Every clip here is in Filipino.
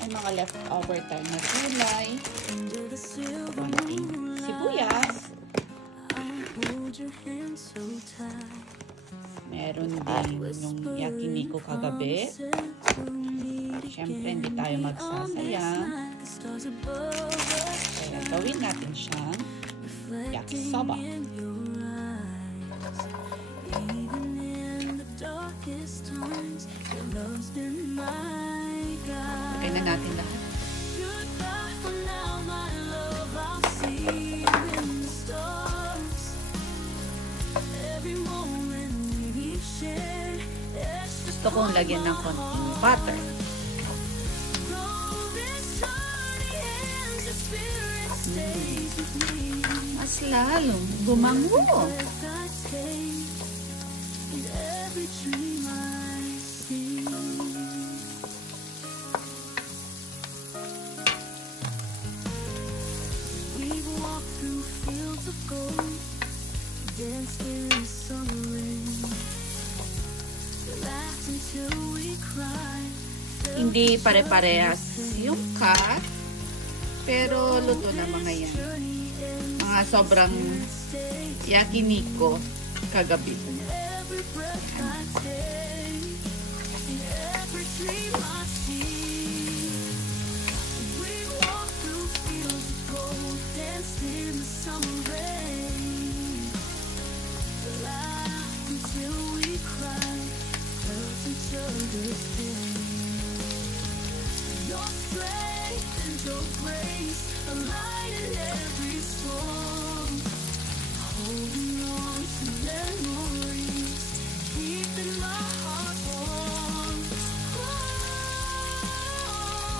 May mga leftover tayo na gulay. Konting sibuyas. Meron din yung yakiniku kagabi. Siyempre, hindi tayo magsasayang. Kaya gawin natin siyang yakisoba. Lagay na natin lahat. Gusto kong lagyan ng konting butter. Mas lalong gumango. Hindi pare-parehas yung cut, pero luto na mga yan. Mga sobrang yakiniku kagabi.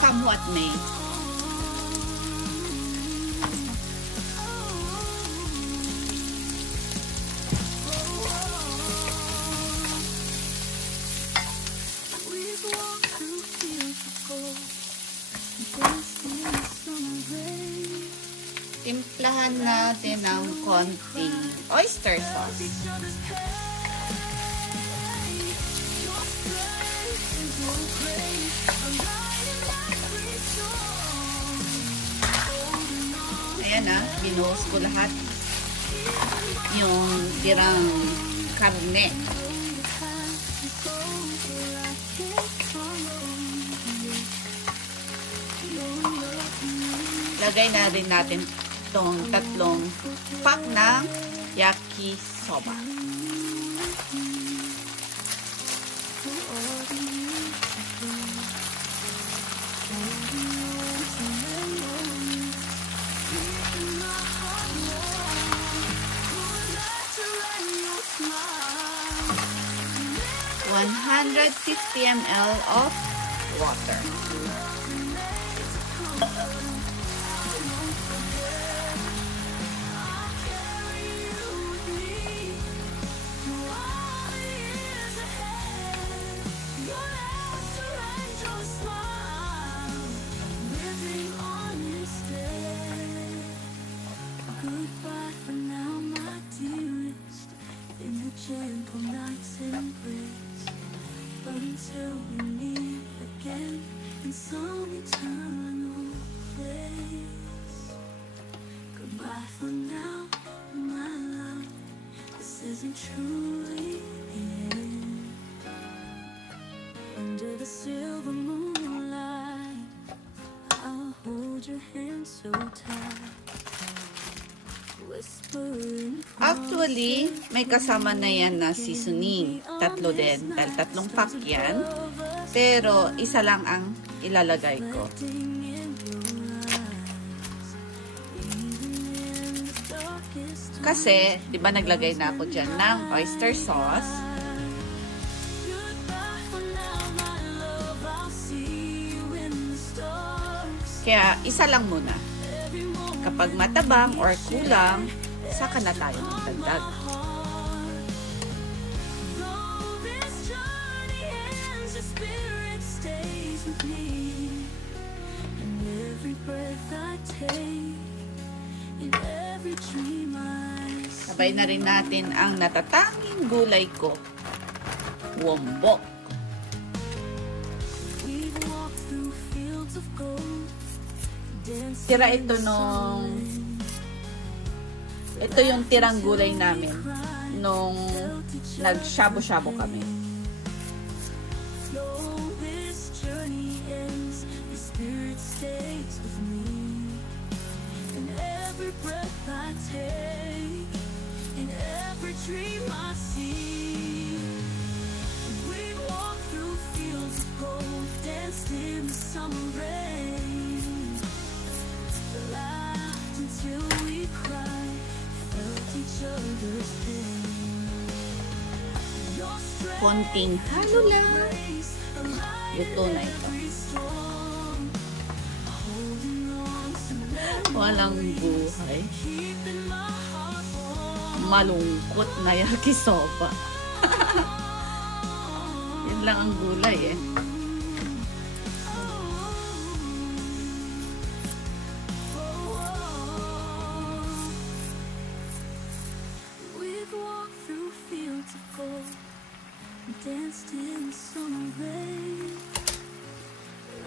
Come what may. Timplahan natin ng konting oyster sauce. Ayan na, binuhos ko lahat yung tirang karne. Lagay na rin natin itong 3 pack ng yakisoba. $150 ml of water. Until we meet again in some eternal place. Goodbye for now, my love. This isn't truly the end. Under the silver moonlight, I'll hold your hand so tight. Actually, may kasama na yan na seasoning. 3 din. Dahil 3 pack yan. Pero, isa lang ang ilalagay ko. Kasi, di ba naglagay na ako dyan ng oyster sauce. Kaya, isa lang muna. Kapag matabang or kulang, saka na tayo magdagdag. Sabay na rin natin ang natatanging gulay ko, wombok. of gold. Tira ito nung... Ito yung tirang gulay namin nung nag-shabu-shabu kami. Though this journey ends, your spirit stays with me. In every breath I take, in every dream I see. We walk through fields of gold, danced in the summer rain, laughed until we cried, felt each other's pain. Your strength Konting halo lang. Luto na ito. Walang buhay. Malungkot na yakisoba. Yan lang ang gulay eh. We've walked through fields of gold, danced in the summer rain,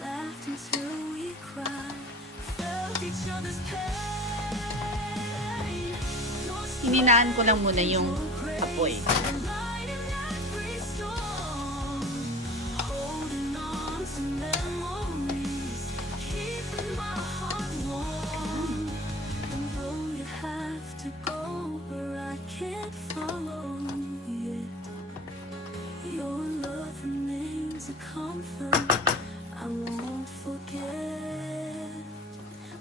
laughed until we cried, felt each other's pain. Your Hininaan ko lang muna yung apoy. light in every storm, holding on to memories, keeping my heart warm. And though you have to go where I can't follow yet, your love remains a comfort I won't forget.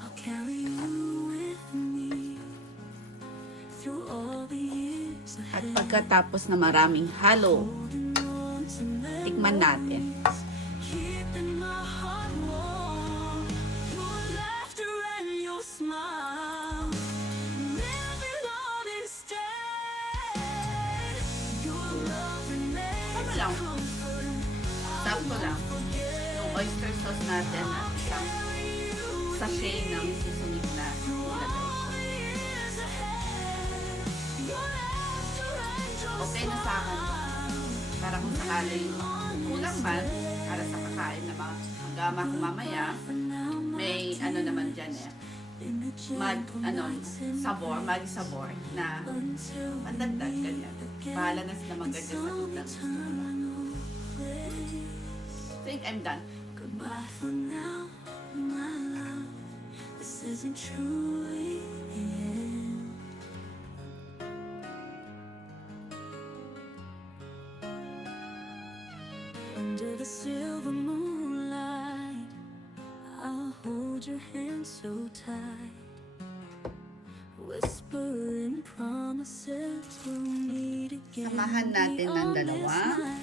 I'll carry you with me through all the years At ahead. pagkatapos na maraming halo, Holding on to tikman natin. keeping my heart warm. Your laughter and your smile, living on instead. Your love remains Ano a lang? comfort Sakto lang. Yung oyster sauce natin at isang sachet ng seasoning na nilagay ko. years ahead. Your laughter and your Okay na sa akin. Para kung sakaling kulang man, para sa kakain na mga magama ko mamaya, may ano naman dyan eh. Mag-sabor na pandagdag, ganyan. Bahala na sila mag-adjust sa tutang. I think I'm done. Goodbye for now, my love. This isn't truly the end. Under the silver moonlight, I'll hold your hand so tight, whispering promises we'll meet again. Samahan natin ng dalawa.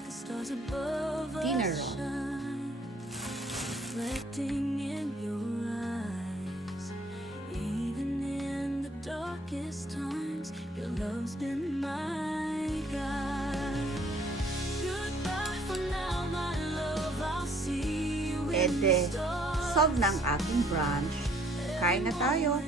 The stars above us Dinner roll. shine, reflecting in your eyes. Even in the darkest times, your love's been my guide. Goodbye for now, my love. I'll see you in the Ede, stars. solve ng aking brunch. Kain na tayo.